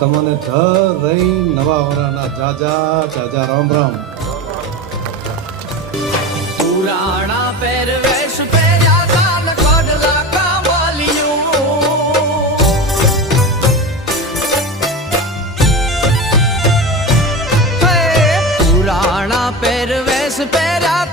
તમને ધર રહી નવા વરાના જાજા રામ રામ. પુરાણા પહેરવેશ પહેર્યા કાન કડલા કામલિયું પુરાણા પહેરવેશ પહેર્યા